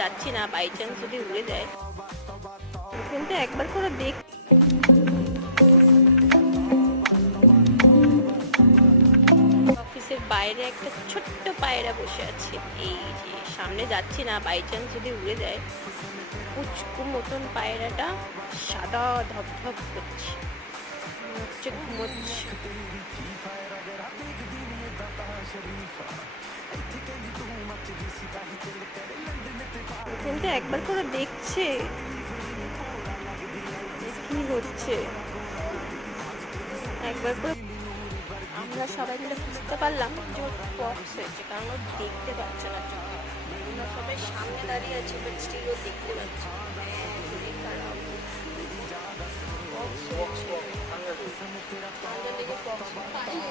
যাচ্ছি না, by chance যদি উড়ে যায়। কিন্তু একবার করে দেখ। অফিসের বাইরে একটা ছোট্ট পায়রা বসে আছে। এই যে সামনে যাচ্ছি না, বাই চান্স যদি উড়ে যায়। পুচকু মতন পায়রাটা সাদা ধপধপ করছে, হচ্ছে ঘুমোচ্ছে। কিন্তু একবার করে দেখছে কি হচ্ছে। একবার করে আমরা সবাই মিলে বুঝতে পারলাম যে ওর পক্স হয়েছে, কারণ ও দেখতে পাচ্ছে না চোখে। আমরা সবাই সামনে দাঁড়িয়ে আছি, বাট স্টিল ও দেখতে পাচ্ছে। শরীর খারাপ, পক্স হয়েছে। আমাদের দিকে পক্স হয়েছে।